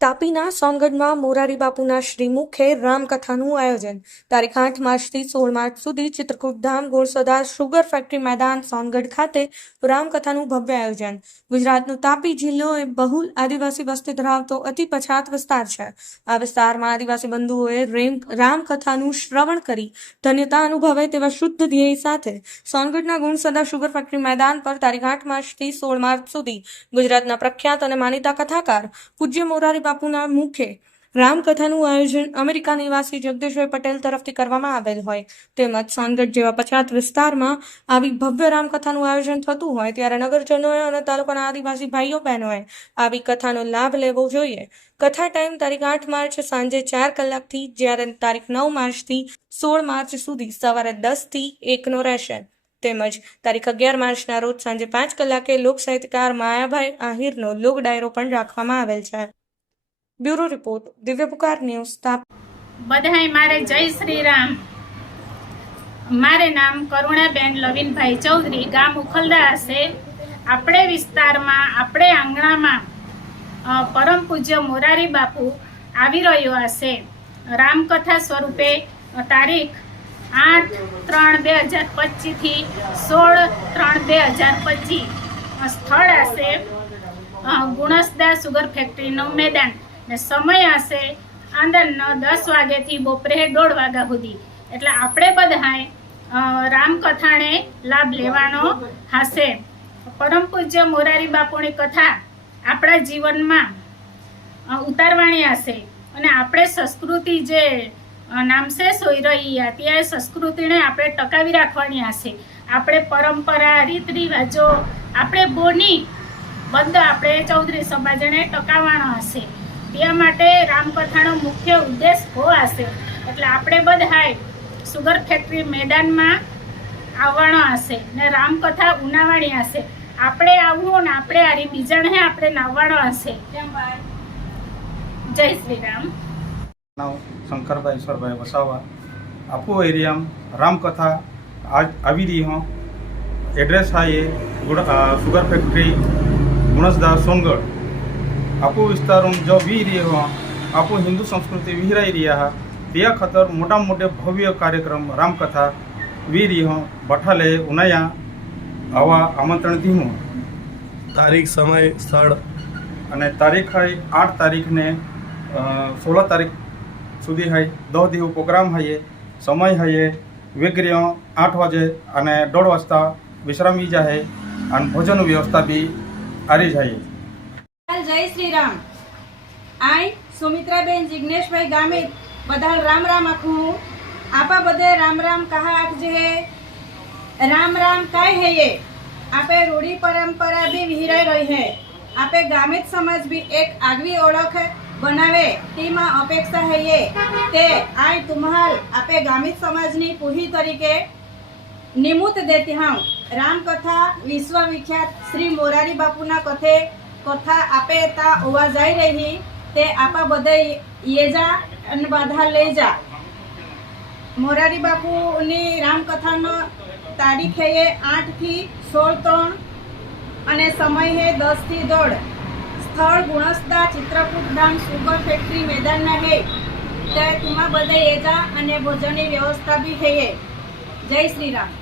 તાપીના સોનગઢમાં મોરારી બાપુના શ્રીમુખે રામકથાનું આયોજન. તારીખ આઠ માર્ચથી સોળ માર્ચ સુધી ચિત્રકૂટ ધામ ગોળસદા સુગર ફેક્ટરી મેદાન સોનગઢ ખાતે રામકથાનું ભવ્ય આયોજન. ગુજરાતનો તાપી જિલ્લો એ બહુલ આદિવાસી વસ્તી ધરાવતો અતિ પછાત વિસ્તાર છે. આ વિસ્તારમાં આદિવાસી બંધુઓએ રામકથાનું શ્રવણ કરી ધન્યતા અનુભવે તેવા શુદ્ધ ધ્યેય સાથે સોનગઢના ગુણસદા સુગર ફેક્ટરી મેદાન પર તારીખ આઠ માર્ચથી સોળ માર્ચ સુધી ગુજરાતના પ્રખ્યાત અને માનીતા કથાકાર પૂજ્ય મોરારી બાપુના મુખે રામકથાનું આયોજન અમેરિકા નિવાસી જગદીશભાઈ પટેલ તરફથી કરવામાં આવેલ હોય. તેમજ સોનગઢ જેવા પછાત વિસ્તારમાં આવી ભવ્ય રામકથાનું આયોજન થતું હોય ત્યારે નગરજનોએ અને તાલુકાના આદિવાસી ભાઈઓ બહેનોએ આવી કથાનો લાભ લેવો જોઈએ. કથા ટાઈમ તારીખ આઠ માર્ચ સાંજે ચાર કલાકથી જ્યારે તારીખ નવ માર્ચથી સોળ માર્ચ સુધી સવારે દસથી એકનો રહેશે. તેમજ તારીખ અગિયાર માર્ચના રોજ સાંજે પાંચ કલાકે લોક સાહિત્યકાર માયાભાઈ આહિરનો લોક ડાયરો પણ રાખવામાં આવેલ છે. બ્યુરો રિપોર્ટ, દિવ્ય પુકાર ન્યૂઝ, તાપ બધાય મારે જય શ્રી રામ મારે નામ કરુણાબેન લવિનભાઈ ચૌધરી, ગામ ઉખલદા હશે. આપણે વિસ્તારમાં, આપણે આંગણામાં પરમ પૂજ્ય મોરારી બાપુ આવી રહ્યો હશે. રામકથા સ્વરૂપે તારીખ આઠ ત્રણ બે હજાર પચીસથી સોળ ત્રણ બે હજાર પચીસ સ્થળ હશે ગુણસદા સુગર ફેક્ટરીનું મેદાન. ને સમય હશે આંદરનો દસ વાગ્યાથી બપોરે દોઢ વાગ્યા સુધી. એટલે આપણે બધાએ રામકથાને લાભ લેવાનો હશે. પરમ પૂજ્ય મોરારી બાપુની કથા આપણા જીવનમાં ઉતારવાની હશે. અને આપણે સંસ્કૃતિ જે અ, સોઈ રહી હતી એ સંસ્કૃતિને આપણે ટકાવી રાખવાની હશે. આપણે પરંપરા રીત રિવાજો આપણે બોની બંધ આપણે ચૌધરી સમાજને ટકાવવાનો હશે. એ માટે રામકથાનો મુખ્ય ઉદ્દેશ હશે એટલે આપણે બધાએ સુગર ફેક્ટરી મેદાનમાં આવવાનો હશે ને રામકથા ઉનાવાણી હશે. આપણે આવવું ને આપણે આરી બીજાને આપણે લાવવાનો હશે. જય શ્રી રામ. શંકરભાઈ, ઈશ્વરભાઈ વસાવા. આપો એરિયામાં રામકથા આજ આવી રહી હો. એડ્રેસ હા એ સુગર ફેક્ટરી ગુણસદાર સોનગઢ. આપણું વિસ્તારું જો વી રહ્યો આપણું હિન્દુ સંસ્કૃતિ વિહરાઈ રહ્યા તે ખતર મોટા મોટે ભવ્ય કાર્યક્રમ રામકથા વી રહ્યો ભઠાલે ઉનાયા આવા આમંત્રણ ધીમું તારીખ સમય સ્થળ અને તારીખ હાઈ આઠ તારીખને સોળ તારીખ સુધી હાઈ દહ દિવસ પ્રોગ્રામ હાઈએ સમય હાઈએ વેગર્યો આઠ વાજે અને દોઢ વાજતા વિશ્રામી જાહે અને ભોજન વ્યવસ્થા બી આરી જાય શ્રી રામ આઈ, સુમિત્રાબેન, જિગ્નેશભાઈ ગામે બધા રામ રામ આખું આપા બધે રામ રામ કહા આપજે હે? રામ રામ કાય હે એ આપે રૂઢી પરંપરા બી વિહરાઈ રહી હે. આપે ગામિત સમાજ બી એક આગવી ઓળખ બનાવે તેમાં અપેક્ષા હે ये તે આય તુમહાલ આપે ગામિત સમાજની પૂહી તરીકે નિમુત દેતી હું રામકથા વિશ્વ વિખ્યાત શ્રી મોરારી બાપુના કથે કથા આપે તા ઓવા જાય રહી તે આપા બધે યેજા અને બાધા લઈ જા. મોરારી બાપુની રામકથાનો તારીખ હે આઠથી સોળ ત્રણ અને સમય હે દસથી દોઢ. સ્થળ ગુણસ્તા ચિત્રકૂટ ધામ સુગર ફેક્ટરી મેદાનના હે. તે તુમા બધે એજા અને ભોજનની વ્યવસ્થા બી હે જય શ્રી રામ.